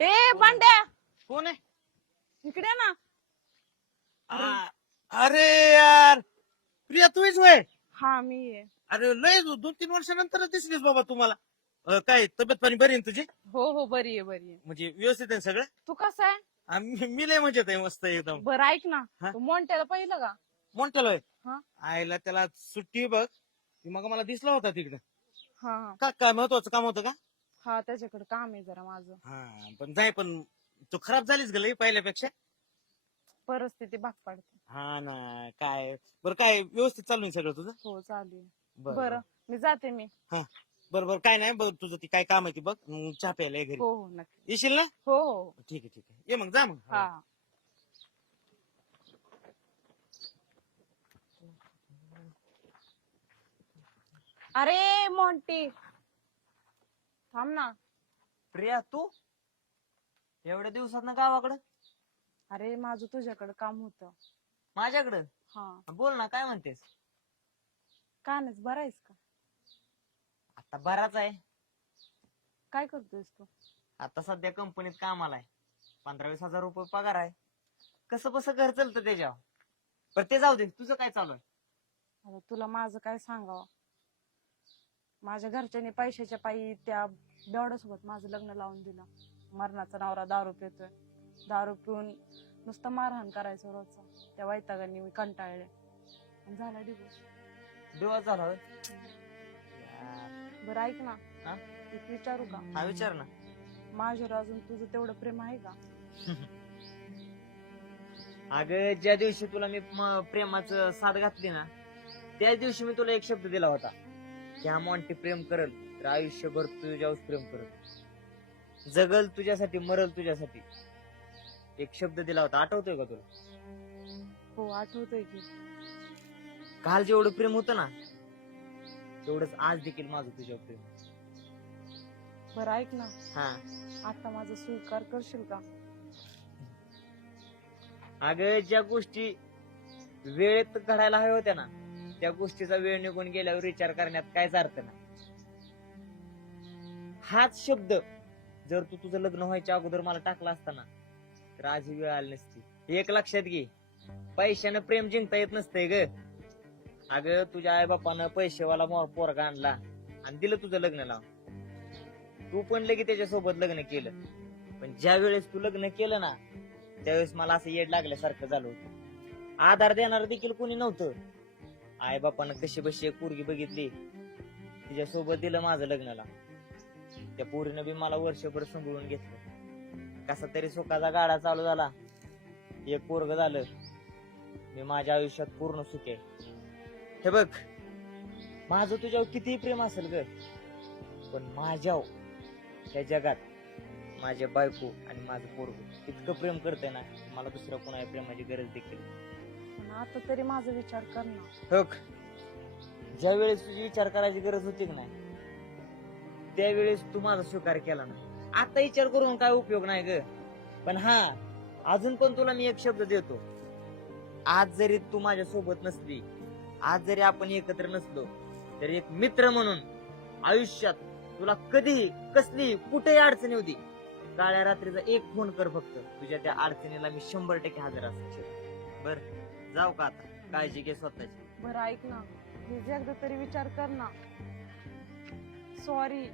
ए बांड्या कोण आहे? इकडे ना. अरे यार, प्रिया तूच होय? हा मी आहे. अरे लय 2-3 वर्षानंतर दिसलीस बाबा तुम्हाला. काय तब्येत पाणी बरी आहे ना तुझी? हो हो बरी आहे बरी आहे. म्हणजे व्यवस्थित आहे सगळं? तू कसा आहे? मी लय मजेत आहे, मस्त एकदम. बरं ऐक ना, हा? तू मोंट्याला पाहिलं का? मोंट्याला होय? हा आईला त्याला सुट्टी बघ. ती मग मला दिसला होता तिकडे. हा हा. काय महत्वाचं काम होतं का? हा त्याच्याकडे काम आहे जरा माझं. हा पण तू खराब झालीस ग लय पहिल्यापेक्षा. परिस्थिती भाग पाडते. हा ना. काय बरं, काय व्यवस्थित चालू आहे सगळं तुझं? हो चालू आहे. बरं बरं मी जाते मी. बरं काय नाही बघ, तुझं ती काय काम आहे ती बघ. चहा प्यायला ये घरी. हो हो नक्की. येशील ना? हो हो. ठीक आहे ये मग, जा मग. हा. अरे मोंटी थांब ना. प्रिया तू एवढ्या दिवसात ना गावाकडं? अरे माझं तुझ्याकडे काम होतं. माझ्याकडं? हा बोल ना, काय म्हणतेस? का नाही बरा आहेस का? आता बराच आहे. काय करतोयस तू? आता सध्या कंपनीत कामाला आहे. 15-20 हजार रुपये पगार आहे. कसं बस घर चालतं त्याच्यावर. पण ते जाऊ दे, तुझं काय चालू आहे? आता तुला माझं काय सांगावं. माझ्या घरच्यांनी पैशाच्या पायी त्या बेवड्यासोबत माझं लग्न लावून दिलं. मरणाचा नवरा दारू पितोय. दारू पिऊन नुसतं मारहाण करायचं रोजचा. त्या वैतागांनी मी कंटाळले आणि झाला डिवोर्स. दिवस झाला होय? बरं ऐक ना, हा? एक विचारू का? हा विचार ना. माझ्यावर अजून तुझं तेवढं प्रेम आहे का? अगं ज्या दिवशी तुला मी प्रेमाचं साथ घातली ना, त्याच दिवशी मी तुला एक शब्द दिला होता की हा मॉन्टी प्रेम करल तर आयुष्यभर तुझ्यावर प्रेम करल, जगल तुझ्यासाठी, मरल तुझ्यासाठी. एक शब्द दिला होता, आठवतोय का तुला? हो आठवतोय की. काल जेवढं प्रेम होतं ना, तेवढंच आज देखील माझं तुझ्यावर प्रेम. बरं ऐक ना, हा आता माझा स्वीकार करशील का? अगं ज्या गोष्टी वेळेत घडायला हव्या होत्या ना, त्या गोष्टीचा वेळ निघून गेल्यावर विचार करण्यात कायच अर्थ नाही. हाच शब्द जर तू तुझं लग्न व्हायच्या अगोदर मला टाकला असता ना, तर आज ही वेळ आली नसती. एक लक्षात घे, पैशानं प्रेम जिंकता येत नसतंय ग. अगं तुझ्या आई बापानं पैसेवाला पोरगा आणला आणि दिलं तुझं लग्न लावून. तू पण लगे त्याच्यासोबत लग्न केलं. पण ज्या वेळेस तू लग्न केलं ना, त्यावेळेस मला असं येड लागल्यासारखं झालं होतं. आधार देणार देखील कोणी नव्हतं. आई बापानं कशी बशी एक पोरगी बघितली, तिच्यासोबत दिलं माझं लग्नाला. त्या पोरीनं बी मला वर्षभर सांभाळून घेतलं. कसा तरी सुखाचा गाडा चालू झाला, एक पोरग झालं. मी माझ्या आयुष्यात पूर्ण सुखी आहे. हे बघ, माझं तुझ्यावर कितीही प्रेम असेल ग, पण माझ्यावर त्या जगात माझ्या बायको आणि माझं पोरग इतकं प्रेम करते ना, मला दुसऱ्या कोणा प्रेमाची गरज देखील. पण आता तरी माझा विचार कर ना. हो, ज्या वेळेस तुझी विचार करायची गरज होती की नाही, त्यावेळेस तू माझा स्वीकार केला ना. आता विचार करून काय उपयोग नाही ग. पण हा, अजून पण तुला मी एक शब्द देतो. आज जरी तू माझ्या सोबत नसली, आज जरी आपण एकत्र नसलो, तरी एक मित्र म्हणून आयुष्यात तुला कधीही कसली कुठेही अडचणी होती, काळ्या रात्रीचा एक फोन कर फक्त. तुझ्या त्या अडचणीला मी 100% हजर असतो. बर जाऊ का आता? काळजी घे स्वतःची. बरं ऐक ना, प्लीज एकदा तरी विचार कर ना. सॉरी.